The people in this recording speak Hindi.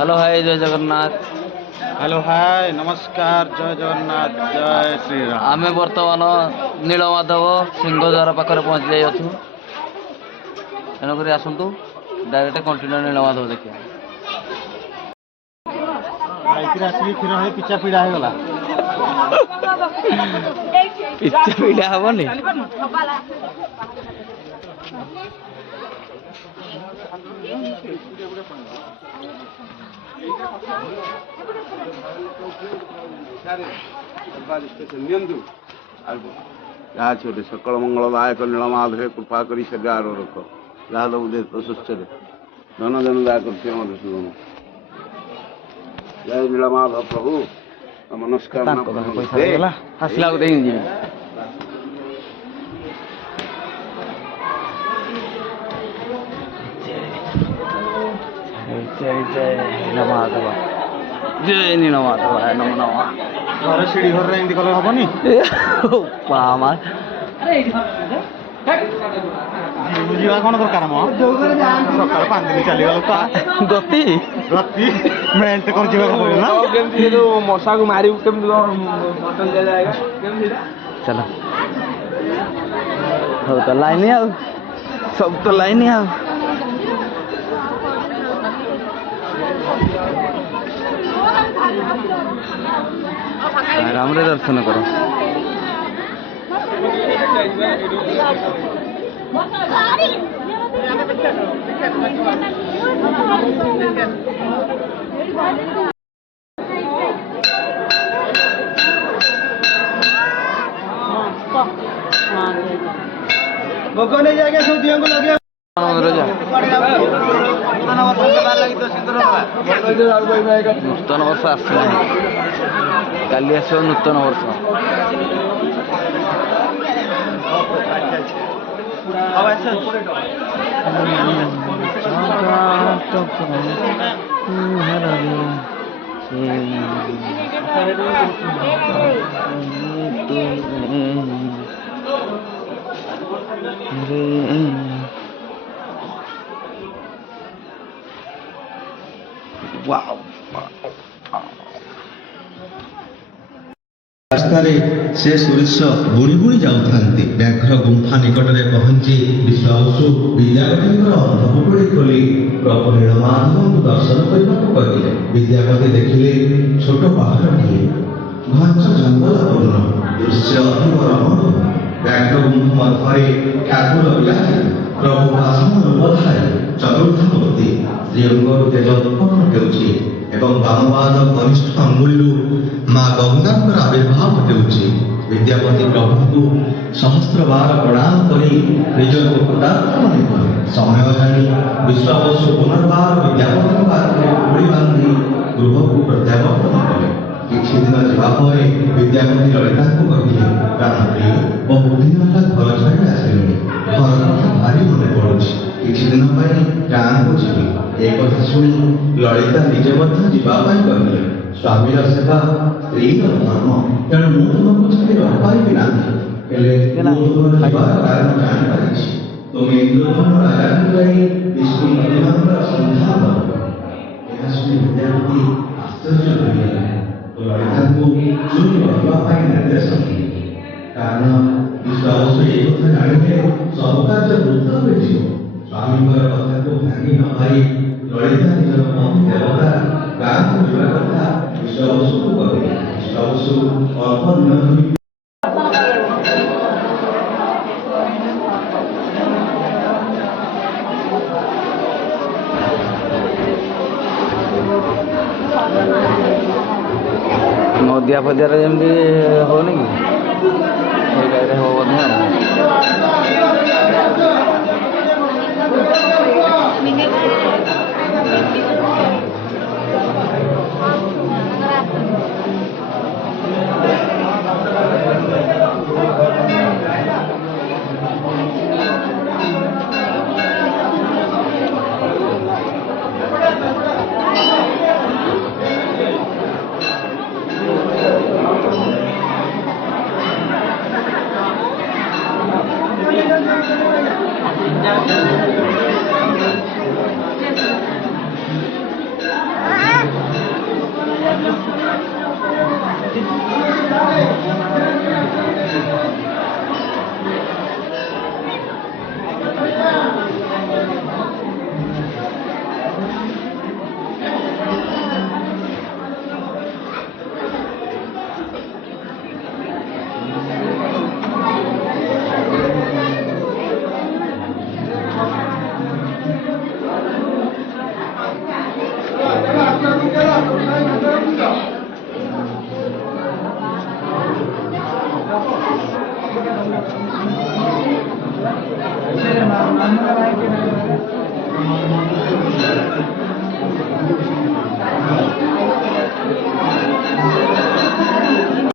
हेलो हाय जय जगन्नाथ। हेलो हाय नमस्कार जय जगन्नाथ जय श्री राम। आम बर्तमान नीलमाधव सिंहद्वार पाखे पहुँच जाइछु तेणुक आसतु डायरेक्ट कंटिन्यू नीलमाधव देखिए। क्षीर है पिचा पीड़ा हो गला पिछा पीड़ा हेनी छोटे सकल मंगलदायक नीलमाधव कृपा करी से गार रख जहाँ दे प्रशुष्ट धन धन दया कर मधुसूदन जय नीलमाधव प्रभु नमस्कार आसला देखिए जय जय नीलमाधव जय नीलमाधव नमो नमः। घर सीढ़ी घर एमती कले हेनी पामा बुझा कौन दरकार सकाल 5 दिन चलीगला गति राति मेन्ट कर मशा को मारी चलो हो तो लाइन आ सब तो लाइन आ आराम रे दर्शन करो। भोग नहीं जाएगा सब दिया को लगे नूतन वर्ष आसना काली आस नूतन वर्ष वाओ रास्तारे से सुरेश बुणी बुणी जाऊथांती व्याघ्र गुंफा निकटरे पहुंची विश्वासु विद्यापति अंधपुटुड़ी खोली प्रभु नीलमाधव दर्शन करने कहले। विद्यापति देखिले छोट पहाड़टिए घंच जंगलपूर्ण दृश्य अतीव रमणीय व्याघ्र गुंफा मध्य ठाकुर विराजे प्रभु भाषण रूपधारी चतुर्थमूर्ति श्रीअंगर तेजोत्पन्न हेउछि एवं वामपाद कनिष्ठ अंगुली माँ गंगांकर आविर्भाव हेउछि। विद्यापति प्रभु को सहस्र बार प्रणाम करी निजको कृतार्थ मने कले। समय जानी विश्वावसु पुनर्बार विद्यापति पाखे पुड़ी बांधी गृह को प्रत्यावर्तन कले। किछि दिन जावा परे विद्यापति ललिता को कहिले प्राणप्रिय बहु दिन होला घर छाड़ी आसिलेनि घर कथा भारी मने पड़ुछि किछि दिन पई गाँ को जीवी। ए कथा सुनी ललिता निजे मध्य जीवा पाई कहिले स्वामी सेवा स्त्री धर्म तेणु मु तुमको छाड़ी रही ना कारण जानी तुम इंद्रधन राजा विष्णु प्रतिमा संध्या विद्यापति आश्चर्य हो ललिता को चुप रही निर्देश कारण विश्वास ये कथा जाने सब कार्य वृद्ध हो स्वामी कथा को भांगी न पाई ललिता निजर पति देवता गाँ को जीवा कथा विश्वास को कहे। विश्वास अल्प दिन नदिया फदिया जमी होनी कि हो